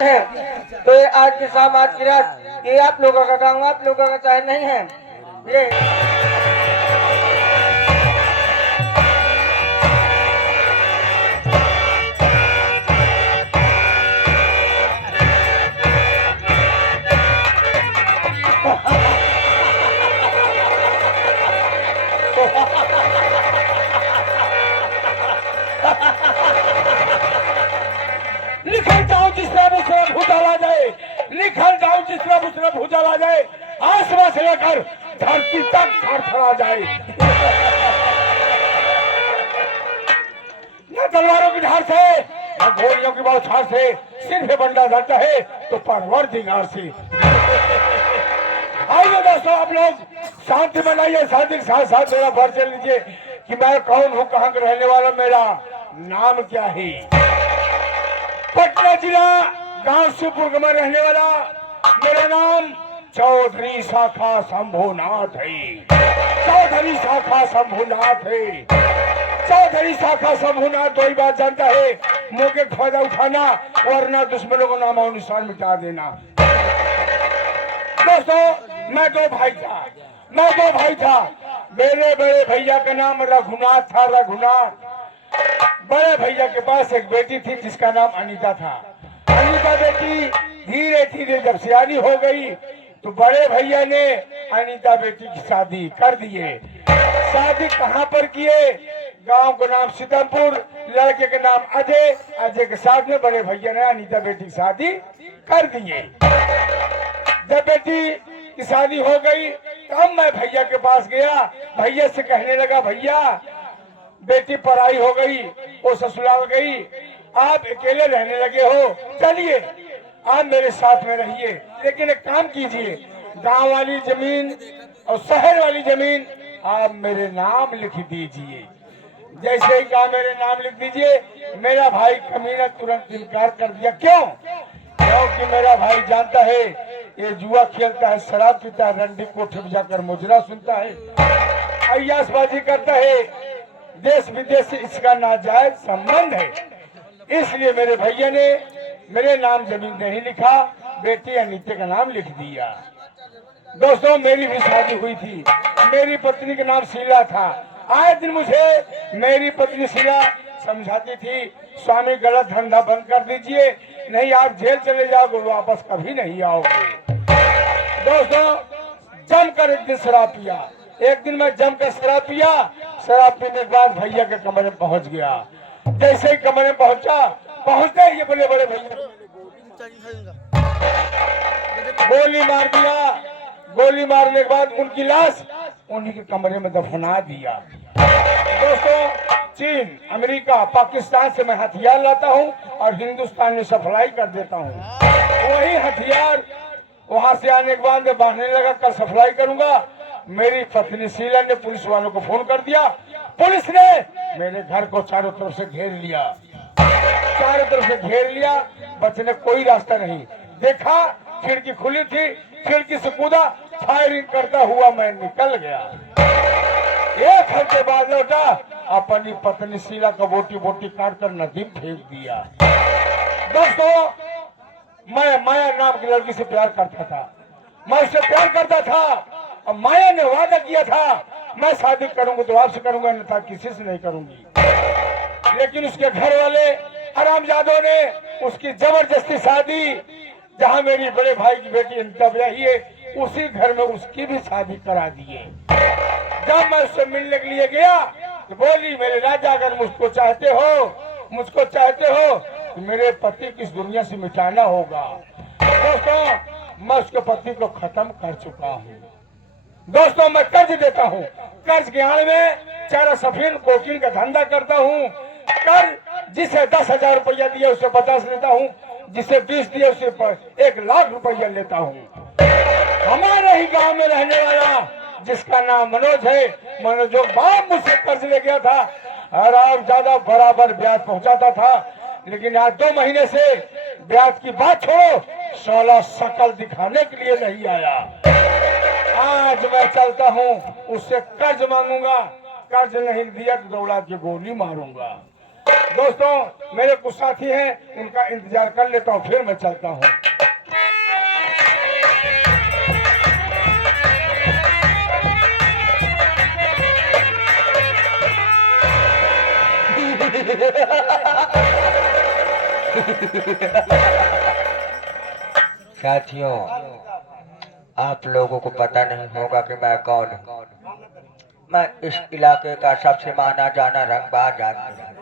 है। तो ये आज की शाम आज की रात ये आप लोगों का काम आप लोगों का चाहे नहीं है ये निखर जाओ जिस तरह उस तरह भूचाल आ जाए, निखर जाओ जिस तरह उस तरह भूचाल आ जाए, आसमान से लेकर धरती तक थरथरा जाए। न तलवारों की धार से न घोड़ियों की बौछार से, सिर्फ बंदा डरता है तो परवरदिगार से। आइए दोस्तों, आप लोग शांति बनाइए, शांति के साथ साथ मेरा परिचय लीजिए कि मैं कौन हूँ, कहाँ का रहने वाला, मेरा नाम क्या है। पटना जिला गांव शिवपुर में रहने वाला मेरा नाम चौधरी शाखा शंभुनाथ है। चौधरी शाखा शंभुनाथ है। चौधरी शाखा शंभुनाथ दो ही बात जानता है, मुंह के फायदा उठाना वरना दुश्मनों को नामो निशान मिटा देना। दोस्तों मैं दो भाई था। मेरे बड़े भैया का नाम रघुनाथ था। रघुनाथ बड़े भैया के पास एक बेटी थी जिसका नाम अनीता था। अनीता बेटी धीरे धीरे जब सियानी हो गई तो बड़े भैया ने अनीता बेटी की शादी कर दिए। शादी कहाँ पर किए? गांव का नाम सीतमपुर, लड़के के नाम अजय। अजय के साथ में बड़े भैया ने अनीता बेटी की शादी कर दिए। जब बेटी की शादी हो गई तब मैं भैया के पास गया। भैया से कहने लगा, भैया बेटी पढ़ाई हो गई, वो ससुराल गई, आप अकेले रहने लगे हो, चलिए आप मेरे साथ में रहिए, लेकिन एक काम कीजिए, गांव वाली जमीन और शहर वाली जमीन आप मेरे नाम लिख दीजिए। जैसे ही कहा मेरे नाम लिख दीजिए, मेरा भाई कमीना तुरंत इनकार कर दिया। क्यों? क्योंकि मेरा भाई जानता है ये जुआ खेलता है, शराब पीता है, रंडी कोठे में जाकर मुजरा सुनता है, अय्यासबाजी करता है, देश विदेश से इसका नाजायज संबंध है। इसलिए मेरे भैया ने मेरे नाम जमीन नहीं लिखा, बेटी अनीता का नाम लिख दिया। दोस्तों मेरी भी शादी हुई थी। मेरी पत्नी का नाम शीला था। आए दिन मुझे मेरी पत्नी शीला समझाती थी, स्वामी गलत धंधा बंद कर दीजिए, नहीं आप जेल चले जाओगे, वापस कभी नहीं आओगे। दोस्तों जमकर एक दिन शराब पिया। एक दिन मैं जमकर शराब पिया। शराब पीने के बाद भैया के कमरे में पहुंच गया। जैसे ही कमरे में पहुंचते ही ये बोले, बड़े भैया गोली मार दिया। गोली मारने के बाद उनकी लाश उन्हीं के कमरे में दफना दिया। दोस्तों चीन, अमेरिका, पाकिस्तान से मैं हथियार लाता हूं और हिंदुस्तान में सप्लाई कर देता हूं। वही हथियार वहां से आने के बाद मैं बांधने लगा, कल सप्लाई करूंगा। मेरी पत्नी शीला ने पुलिस वालों को फोन कर दिया। पुलिस ने मेरे घर को चारों तरफ से घेर लिया। चारों तरफ से घेर लिया, बचने कोई रास्ता नहीं। देखा खिड़की खुली थी, खिड़की से कूदा, फायरिंग करता हुआ मैं निकल गया। एक हफ्ते बाद लौटा, अपनी पत्नी शीला का बोटी बोटी काट कर नदी में फेंक दिया। दोस्तों मैं माया नाम की लड़की से प्यार करता था। मैं उससे प्यार करता था और माया ने वादा किया था, मैं शादी करूंगा तो आपसे करूंगा, अन्यथा किसी से नहीं करूंगी। लेकिन उसके घर वाले हरामजादों ने उसकी जबरदस्ती शादी, जहां मेरी बड़े भाई की बेटी अनीता रही है, उसी घर में उसकी भी शादी करा दिए। जब मैं उससे मिलने के लिए गया तो बोली, मेरे राजा अगर मुझको चाहते हो तो मेरे पति की इस दुनिया से मिटाना होगा। दोस्तों मैं उसके पति को खत्म कर चुका हूँ। दोस्तों मैं कर्ज देता हूँ, कर्ज के आड़ में चारा सफीन कोकिन का धंधा करता हूँ। कर्ज जिसे 10,000 रुपया दिया उसे 50 लेता हूँ, जिसे 20 दिया उसे 1 लाख रुपया लेता हूँ। हमारे ही गांव में रहने वाला जिसका नाम मनोज है, मनोज बाप मुझसे कर्ज ले गया था और आप ज्यादा बराबर ब्याज पहुंचाता था, लेकिन आज 2 महीने से ब्याज की बात छोड़ो, 16 शकल दिखाने के लिए नहीं आया। आज मैं चलता हूँ उससे कर्ज मांगूंगा, कर्ज नहीं दिया तो दौड़ा के गोली मारूंगा। दोस्तों मेरे कुछ साथी हैं, उनका इंतजार कर लेता हूँ, फिर मैं चलता हूँ। साथियों, आप लोगों को पता नहीं होगा कि मैं कौन हूँ। मैं इस इलाके का सबसे माना जाना रंगबाज आदमी हूँ।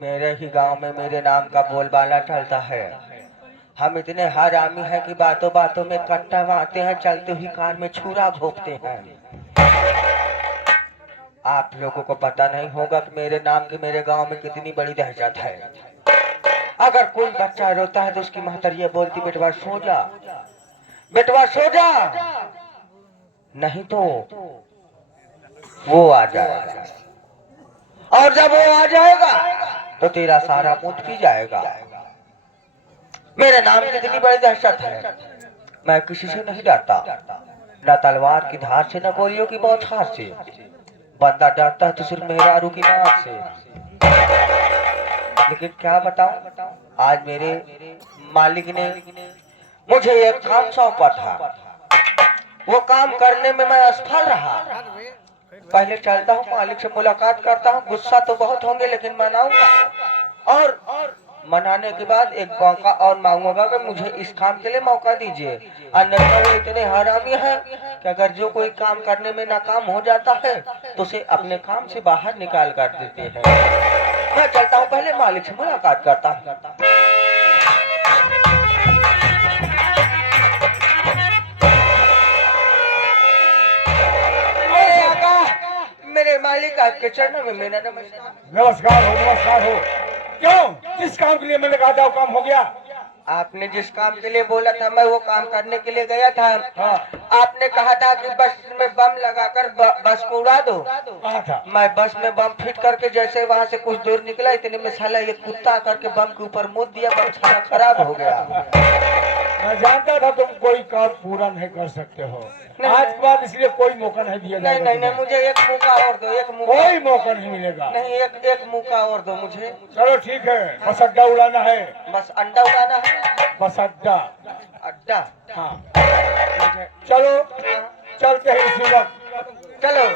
मेरे ही गांव में मेरे नाम का बोलबाला चलता है। हम इतने हरामी हैं कि बातों बातों में कट्टा मारते हैं, चलते हुई कार में छुरा घोंपते हैं। आप लोगों को पता नहीं होगा कि मेरे नाम की मेरे गांव में कितनी बड़ी दहशत है। अगर कोई बच्चा रोता है तो उसकी महतरिया बोलती, बेटवा सो जा, बेटवा सो जा, नहीं तो वो आ जाएगा, और जब वो आ जाएगा तो तेरा सारा मुंह पी जाएगा। मेरे नाम की कितनी बड़ी दहशत है। मैं किसी से नहीं डरता, न तलवार की धार से, न गोलियों की बौछार से। बंदा डरता है तो सिर्फ मेहरारू की नाक से। लेकिन क्या बताऊं, आज मेरे मालिक ने मुझे एक काम सौंपा था। वो काम करने में मैं असफल रहा। पहले चलता हूँ, मालिक से मुलाकात करता हूँ। गुस्सा तो बहुत होंगे लेकिन मनाऊंगा, और मनाने के बाद एक मौका और मांगूंगा कि मुझे इस काम के लिए मौका दीजिए। अन्यथा वो इतने हरामी हैं कि अगर जो कोई काम करने में नाकाम हो जाता है तो उसे अपने काम से बाहर निकाल कर देते हैं। मैं चलता हूँ, पहले मालिक से मुलाकात करता हूँ। मेरे मालिक आपके चरणों में मेरा नमस्कार। नमस्कार हो, नमस्कार हो। क्यों, जिस काम के लिए मैंने कहा था वो काम हो गया? आपने जिस काम के लिए बोला था मैं वो काम करने के लिए गया था। हाँ। आपने कहा था कि बस में बम लगाकर बस को उड़ा दो। कहा था। मैं बस में बम फिट करके जैसे वहाँ से कुछ दूर निकला, इतने में साला ये कुत्ता करके बम के ऊपर मुद दिया, बम सारा खराब हो गया। मैं जानता था तुम कोई काम पूरा नहीं कर सकते हो। आज के बाद इसलिए कोई मौका नहीं दिया जाएगा। नहीं नहीं, मुझे एक मौका और दो, एक मौका। कोई मौका नहीं मिलेगा। नहीं, एक मौका और दो मुझे। चलो ठीक है, बस अड्डा उड़ाना है। बस अंडा उड़ाना है, बस अड्डा। अड्डा। हाँ चलो, चलते हैं इसी वक्त। चलो।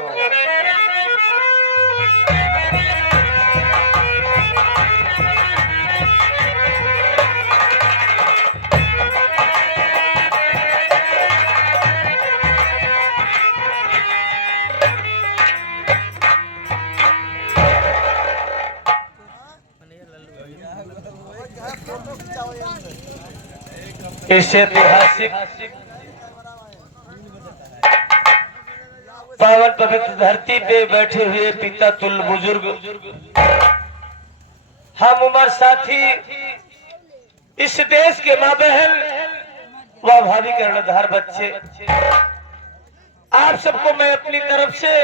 इस ऐतिहासिक पावन पवित्र धरती पे बैठे हुए पिता तुल्य बुजुर्ग, हम उम्र साथी, इस देश के माँ बहन व भावी कर्णधार बच्चे, आप सबको मैं अपनी तरफ से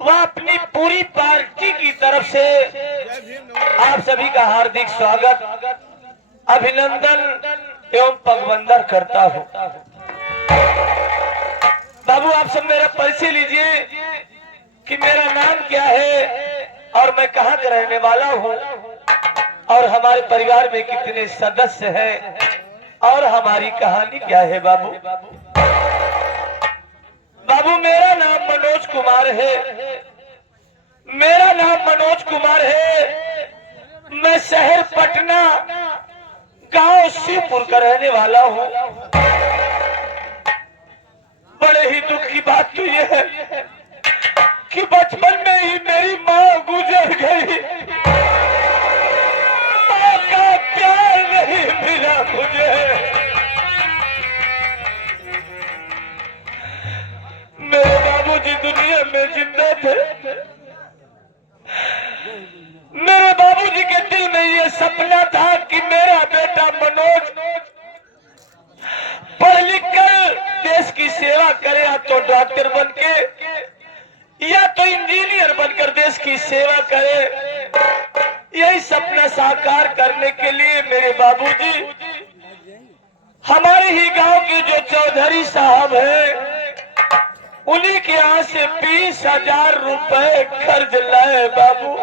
व अपनी पूरी पार्टी की तरफ से आप सभी का हार्दिक स्वागत, अभिनंदन एवं पगवंदन करता हूँ। बाबू, आप सब मेरा परिचय लीजिए कि मेरा नाम क्या है और मैं कहाँ का रहने वाला हूँ, और हमारे परिवार में कितने सदस्य हैं, और हमारी कहानी क्या है। बाबू, बाबू मेरा नाम मनोज कुमार है। मेरा नाम मनोज कुमार है। मैं शहर पटना गांव शिवपुर का रहने वाला हूँ। बड़े ही दुख की बात तो यह है कि बचपन में ही मेरी माँ गुजर गई। माँ का प्यार नहीं मिला मुझे। मेरे बाबूजी दुनिया में जिंदा थे। मेरे बाबूजी के दिल में ये सपना था कि मेरा बेटा मनोज पढ़ लिख कर देश की सेवा करे, या तो डॉक्टर बनके या तो इंजीनियर बनकर देश की सेवा करे। यही सपना साकार करने के लिए मेरे बाबूजी हमारे ही गांव के जो चौधरी साहब हैं, उन्हीं के यहाँ से 20,000 रुपए कर्ज लाए। बाबू,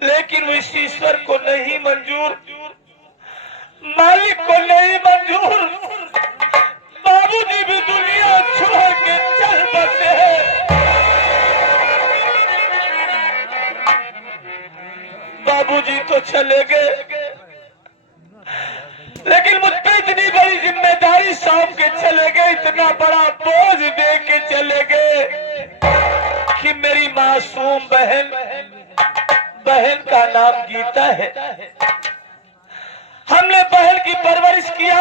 लेकिन उस ईश्वर को नहीं मंजूर, मालिक को नहीं मंजूर। बाबूजी भी दुनिया छोड़ के चल बसे हैं। बाबूजी तो चले गए, लेकिन मुझ पे इतनी बड़ी जिम्मेदारी सौंप के चले गए, इतना बड़ा बोझ दे के चले गए कि मेरी मासूम बहन का नाम गीता है। हमने बहन की परवरिश किया,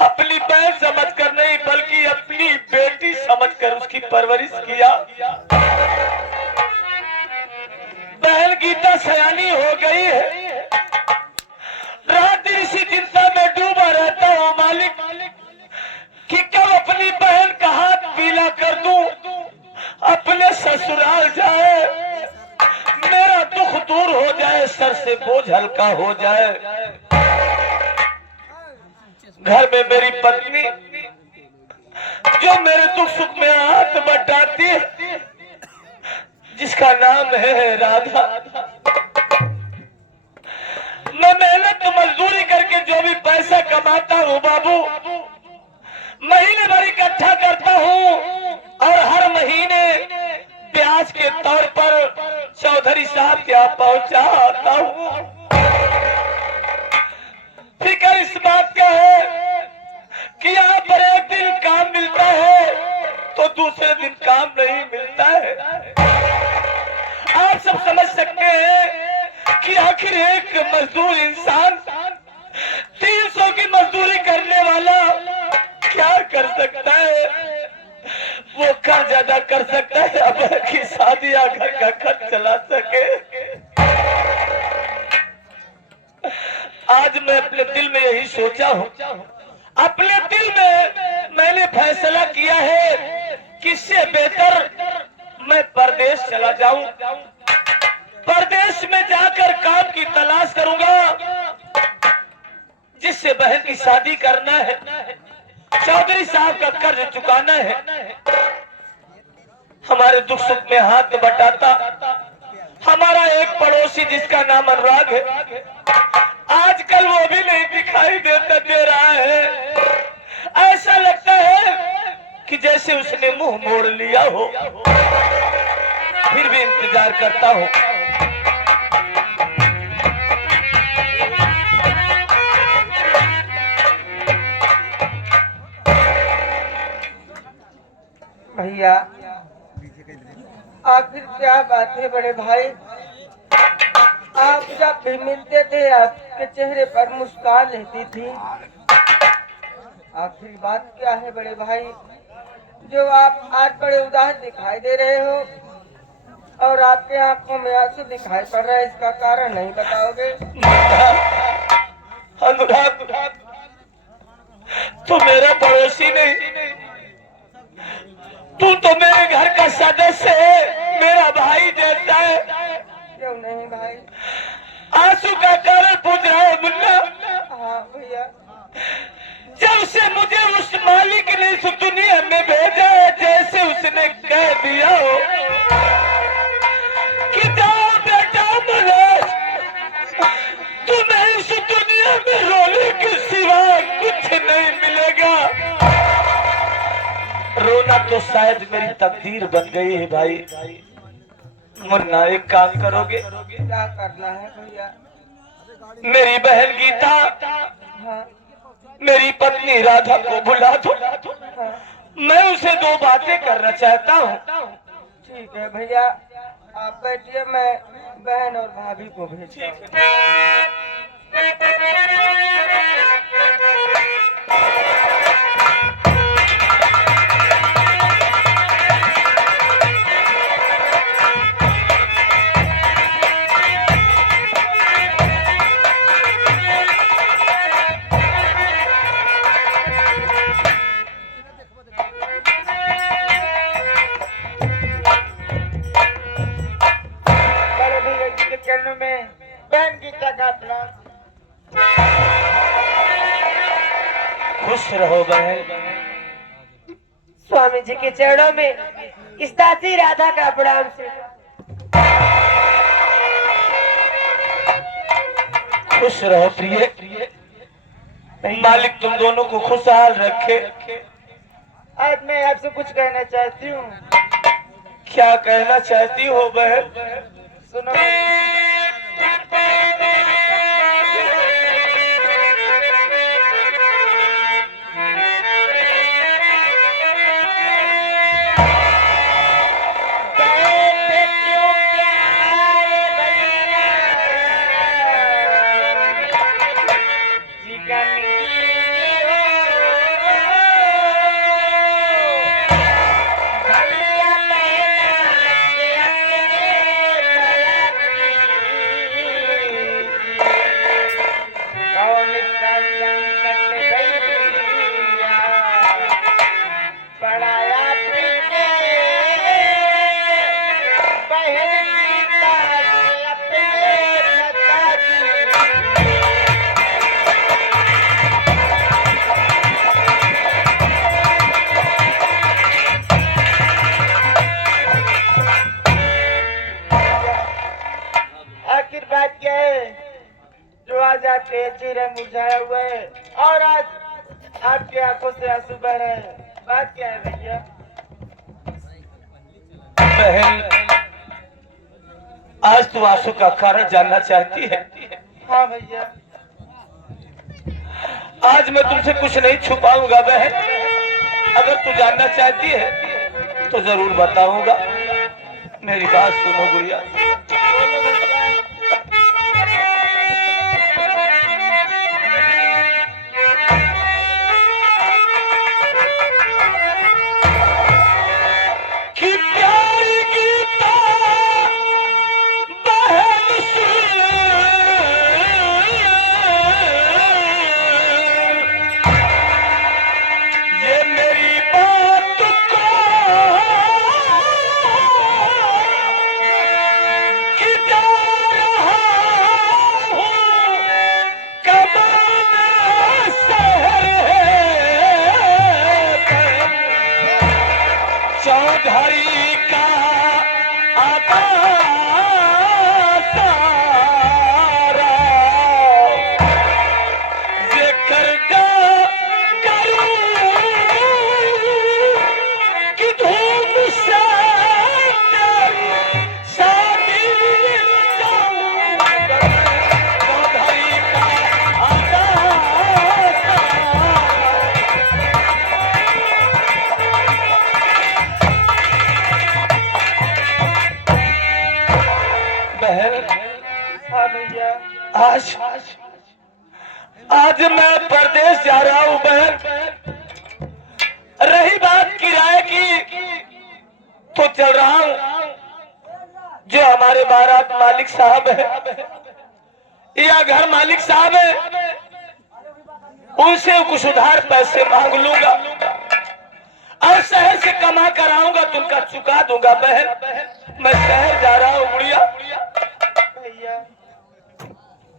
अपनी बहन समझकर नहीं बल्कि अपनी बेटी समझकर उसकी परवरिश किया। बहन गीता सयानी हो गई है। रात दिन इसी चिंता में डूबा रहता हूँ मालिक कि कब अपनी बहन का हाथ पीला कर दूं, अपने ससुराल जाए, मेरा दुख दूर हो जाए, सर से बोझ हल्का हो जाए। घर में मेरी पत्नी जो मेरे दुख सुख में हाथ बटाती है, जिसका नाम है राधा। मैं मेहनत मजदूरी करके जो भी पैसा कमाता हूँ बाबू, महीने भर इकट्ठा करता हूँ और हर महीने ब्याज के तौर पर चौधरी साहब के यहाँ पहुंचाता हूँ। फिक्र इस बात का है कि यहाँ पर एक दिन काम मिलता है तो दूसरे दिन काम नहीं मिलता है। आप सब समझ सकते हैं कि आखिर एक मजदूर इंसान 300 की मजदूरी करने वाला क्या कर सकता है। वो कर्ज ज्यादा कर सकता है अब की शादी या घर का खर्च चला सके। आज मैं अपने दिल में यही सोचा हूँ, अपने दिल में मैंने फैसला किया है कि इससे बेहतर मैं परदेश चला जाऊं। परदेश में जाकर काम की तलाश करूंगा, जिससे बहन की शादी करना है, चौधरी साहब का कर्ज चुकाना है। हमारे दुख सुख में हाथ बटाता हमारा एक पड़ोसी जिसका नाम अनुराग है, आजकल वो भी नहीं दिखाई दे रहा है। ऐसा लगता है कि जैसे उसने मुंह मोड़ लिया हो। फिर भी इंतजार करता हूँ। भैया आखिर क्या बात है बड़े भाई, आप जब भी मिलते थे आपके चेहरे पर मुस्कान रहती थी। आखिर बात क्या है बड़े भाई, जो आप आज बड़े उदास दिखाई दे रहे हो और आपके आंखों में आंसू दिखाई पड़ रहा है, इसका कारण नहीं बताओगे? अनुराग, तू मेरा पड़ोसी नहीं, तू तो मेरे घर का सदस्य है, मेरा भाई जैसा है। क्यों नहीं भाई? आंसू का कारण पूछ रहा है मुन्ना? हाँ भैया। जब से मुझे उस मालिक ने इस दुनिया में भेजा है, जैसे उसने कह दिया हो कि जाओ बेटा महेश, तुम्हें इस दुनिया में रोने के सिवा कुछ नहीं मिलेगा। रोना तो शायद मेरी तकदीर बन गई है भाई। मुन्ना एक काम करोगे? क्या करना है भैया? मेरी बहन गीता, हाँ मेरी पत्नी राधा को बुला दो, हाँ मैं उसे 2 बातें करना चाहता हूँ। ठीक है भैया, आप बैठिए, मैं बहन और भाभी को भेजता हूँ। में बहन गीता का प्रणाम। खुश रहो बहन। स्वामी जी के चरणों में इस दासी राधा का प्रणाम से खुश रहो प्रिय। मालिक तुम दोनों को खुशहाल रखे। आज मैं आपसे कुछ कहना चाहती हूँ। क्या कहना चाहती हो बहन? सुनो। आखिर बात क्या है जो आज आपके चेहरे मुरझाया हुआ है और आज आपकी आंखों से आंसू बह रहे हैं? बात क्या है भैया? बहन, आज तू आंसू का कारण जानना चाहती है? हाँ भैया। आज मैं तुमसे कुछ नहीं छुपाऊंगा बहन। अगर तू जानना चाहती है तो जरूर बताऊंगा। मेरी बात सुनो गुड़िया। चौधरी का आता सारा जिक्र करूं कि धूम से शादी जाऊं। चौधरी का आता हाँ भैया। आज मैं परदेश जा रहा हूँ बहन। रही बात किराए की तो चल रहा हूँ। जो हमारे बारात मालिक साहब है या घर मालिक साहब है उनसे कुछ उधार पैसे मांग लूंगा और शहर से कमा कर आऊंगा तो उनका चुका दूंगा बहन। मैं शहर जा रहा हूँ गुड़िया। भैया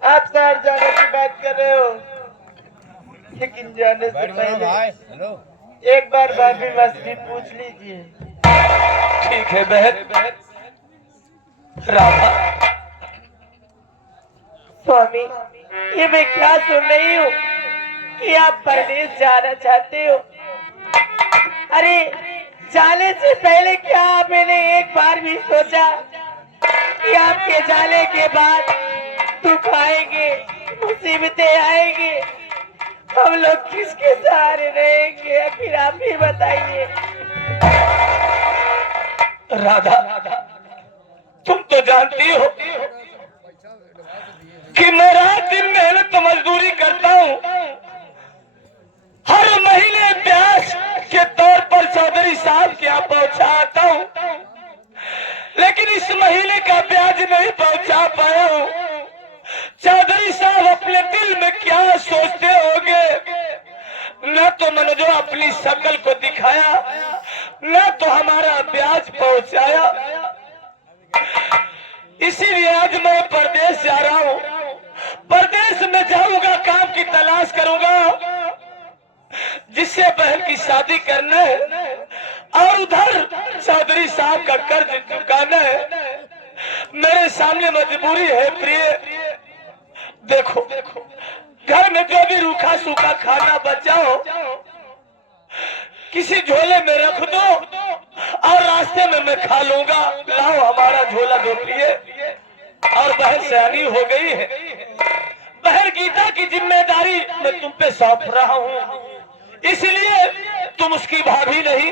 आप शहर जाने की बात कर रहे हो, लेकिन जाने से पहले एक बार भाभी मस्ती पूछ लीजिए। ठीक है बहन। राधा, स्वामी ये मैं क्या सुन रही हूँ कि आप परदेश जाना चाहते हो? अरे जाने से पहले क्या आपने एक बार भी सोचा कि आपके जाने के बाद दुख आएंगे, मुसीबतें आएंगे, हम लोग किसके सहारे रहेंगे? फिर आप ही बताइए। राधा, तुम तो जानती हो कि मैं रात दिन मेहनत मजदूरी करता हूँ। हर महीने ब्याज के तौर पर चौधरी साहब के यहाँ पहुँचा आता हूँ, लेकिन इस महीने का ब्याज नहीं पहुँचा पाया हूँ। चौधरी साहब अपने दिल में क्या सोचते होंगे? न तो मैंने जो अपनी शक्ल को दिखाया, न तो हमारा ब्याज पहुँचाया। इसीलिए आज मैं परदेश जा रहा हूँ। परदेश में जाऊंगा, काम की तलाश करूंगा जिससे बहन की शादी करना है और उधर चौधरी साहब का कर्ज चुकाना है। मेरे सामने मजबूरी है प्रिय। देखो घर में जो भी रूखा सूखा खाना बचा हो किसी झोले में रख दो और रास्ते में मैं खा लूंगा। लाओ हमारा झोला दो प्रिय। और बहन सयानी हो गई है। बहन गीता की जिम्मेदारी मैं तुम पे सौंप रहा हूँ, इसलिए तुम उसकी भाभी नहीं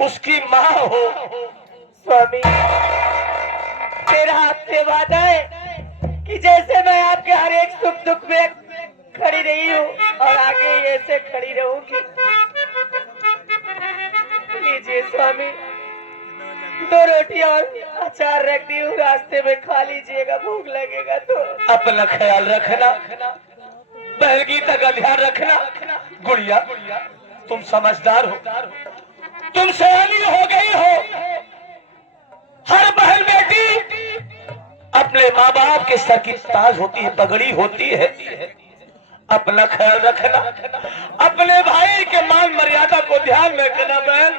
उसकी माँ हो। स्वामी, मेरा आपसे वादा है कि जैसे मैं आपके हर एक सुख दुख में खड़ी रही हूँ और आगे ऐसे खड़ी रहूंगी। लीजिए स्वामी, 2 रोटी और अचार रख दी हूँ, रास्ते में खा लीजिएगा, भूख लगेगा तो। अपना ख्याल रखना, बहन गीता का ध्यान रखना। गुड़िया तुम समझदार हो, तुम सयानी हो गई हो। हर बहन बेटी अपने माँ बाप के सर की ताज होती है, पगड़ी होती है। अपना ख्याल रखना, अपने भाई के मान मर्यादा को ध्यान में रखना। बहन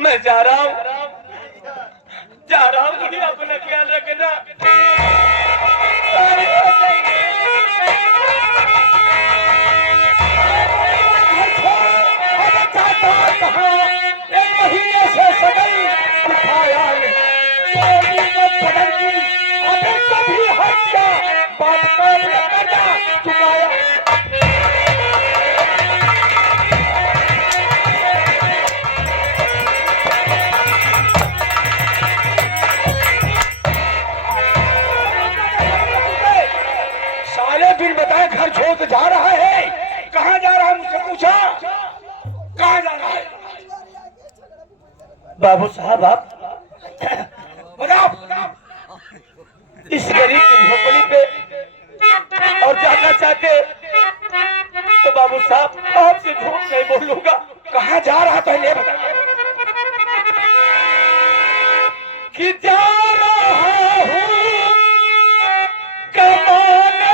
मैं जा रहा हूँ गुड़िया, अपना ख्याल रखना। एक महीने से सगल दिखाया कभी हत्या बाप का कर्जा चुकाया। साले बिन बताए घर छोड़ के जा रहा है। कहाँ जा रहा है मुझसे पूछा? कहाँ जा रहा है? बाबू साहब आप बताओ। इस गरीब की झोपड़ी पे और जाना चाहते तो बाबू साहब आपसे झूठ नहीं बोलूंगा। कहाँ जा रहा पहले बता। कि जा रहा हूँ कमाने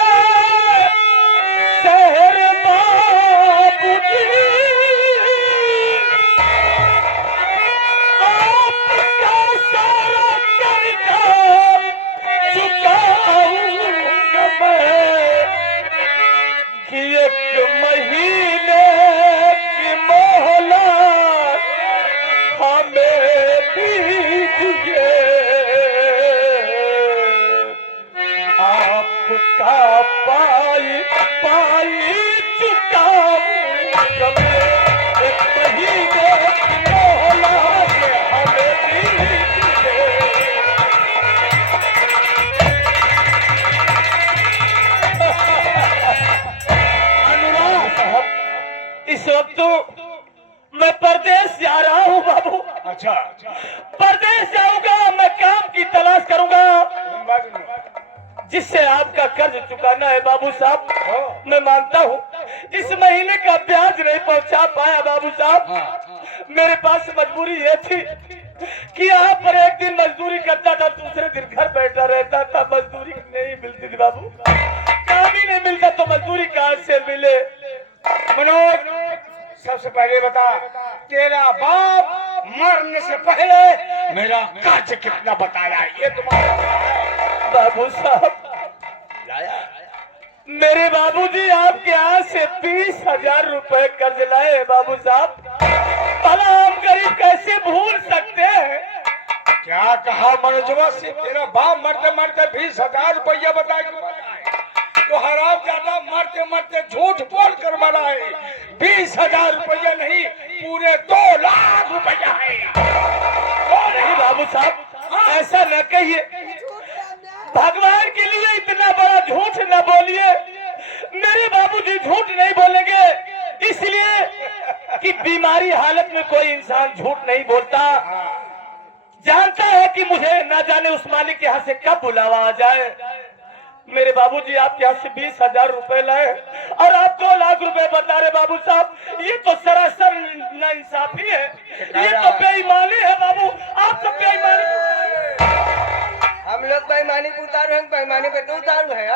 शहर बाबूजी, आपका सारा कर्जा चुकाऊंगा मैं। कि 1 महीने की मोहलत हमें दीजिए, आपका पाई चुकाऊंगा मैं। 1 महीने की मोहलत हमें दीजिए। अनुराग साहब, इस वक्त मैं परदेश जा रहा हूँ बाबू। अच्छा परदेश जाऊंगा, मैं काम की तलाश करूंगा जिससे आपका कर्ज चुकाना है बाबू साहब। मैं मानता हूँ इस महीने का ब्याज नहीं पहुंचा पाया बाबू साहब। मेरे पास मजबूरी ये थी कि यहाँ पर एक दिन मजदूरी करता था, दूसरे दिन घर बैठा रहता था। मजदूरी नहीं मिलती थी बाबू, काम ही नहीं मिलता तो मजदूरी कहाँ से मिले। मनोज, सबसे पहले बता, तेरा बाप मरने से पहले मेरा कर्ज कितना बताया? ये तुम्हारा बाबू साहब, मेरे बाबूजी आपके यहाँ से 20,000 रुपए कर्ज लाए बाबू साहब। भला हम गरीब कैसे भूल सकते हैं? क्या कहा मनोजवा से? तेरा बाप मरते मरते 20,000 रुपया बताए तो हराम ज्यादा मरते मरते झूठ बोल कर मरा है। 20,000 रुपया नहीं, पूरे 2 लाख रुपया है। नहीं बाबू साहब, ऐसा न कहिए। भगवान के लिए इतना बड़ा झूठ न बोलिए। मेरे बाबूजी झूठ नहीं बोलेंगे, इसलिए कि बीमारी हालत में कोई इंसान झूठ नहीं बोलता। जानता है कि मुझे न जाने उस मालिक के यहाँ से कब बुलावा आ जाए। मेरे बाबूजी आपके यहाँ से 20,000 रुपए लाए और आप 2 लाख रुपए बता रहे बाबू साहब। ये तो सरासर नाइंसाफी है, ये तो बेईमानी है बाबू। आप तो बेईमानी, हम लोग बेईमानी को उतारू हैं, बेईमानी पे तू उतारू है।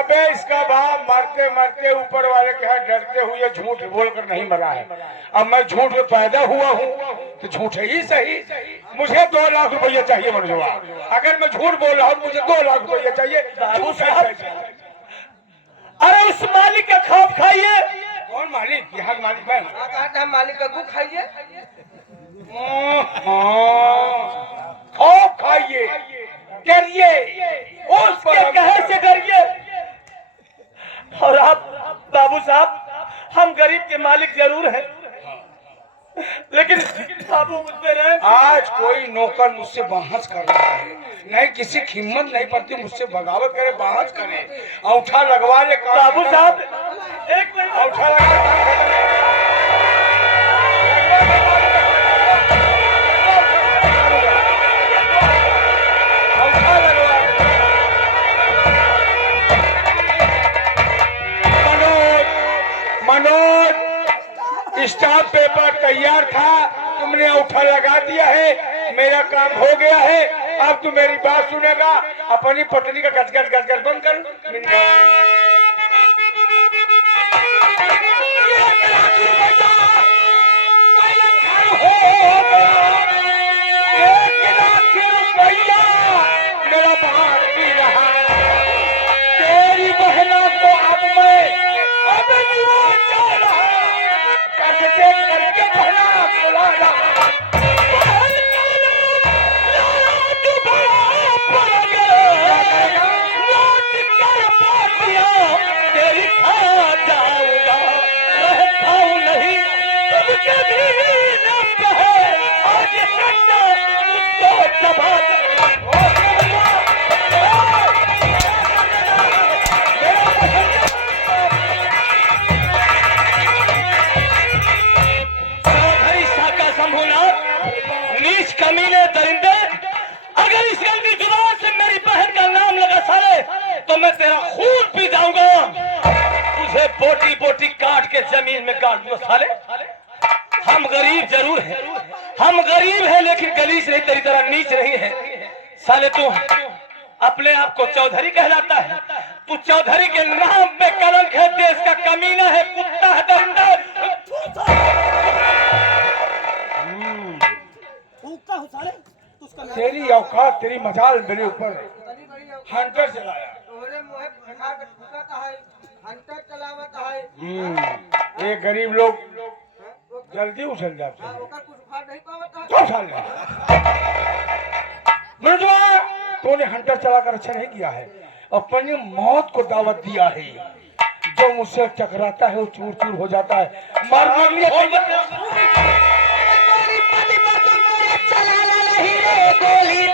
अबे इसका बाप मरते मरते ऊपर वाले के यहाँ डरते हुए झूठ बोलकर नहीं मरा है। अब मैं झूठ में पैदा हुआ हूँ तो झूठ ही सही। मुझे 2 लाख रुपया चाहिए मनोजवा। अगर मैं झूठ बोल रहा हूँ मुझे 2 लाख रुपया चाहिए। बाबू साहब, अरे उस मालिक का खौफ खाइए। कौन मालिक? यहाँ का मालिक मैं। हम मालिक का गु खाइए। खौफ खाइए, डरिए, उसके कहे से डरिए। और आप बाबू साहब, हम गरीब के मालिक जरूर हैं, लेकिन बाबू मुझसे रहे। आज कोई नौकर मुझसे बहस कर रहा है, नहीं किसी की हिम्मत नहीं पड़ती मुझसे बगावत करे, बहस करे, औठा लगवा ले। बाबू साहब, एक मिनट। औठा लगा स्टाम्प पेपर तैयार था, तुमने औठा लगा दिया है, मेरा काम हो गया है। अब तू मेरी बात सुनेगा। अपनी पत्नी का गज गज गज गज बंद कर। मेरा बाकी रहा तेरी बहना को अब मैं करके बहना बुलाना। तेरी खा जाऊंगा, रह खाऊं नहीं तुम कभी न कहे। आज कच्चा उसको चबा नीच कमीने दरिंदे, अगर इस गंदी जुबान से मेरी बहन का नाम लगा साले तो मैं तेरा खून पी जाऊंगा। तुझे बोटी बोटी काट के जमीन में गाड़ दूंगा साले। हम गरीब जरूर हैं, हम गरीब हैं, लेकिन गलीच नहीं, तेरी तरह नीच नहीं है साले। तू अपने आप को चौधरी कहलाता है, तू चौधरी के नाम पे कलंक है, देश का कमीना है, कुत्ता है, दरिंदा। तेरी औकात, तेरी मजाल मेरे ऊपर हंटर चलाया। ये गरीब लोग जल्दी उछल जाते हैं। तूने हंटर चलाकर अच्छा नहीं किया है, अपनी मौत को दावत दिया है। जो मुझसे टकराता है वो चूर चूर हो जाता है। मरने के लिए गोली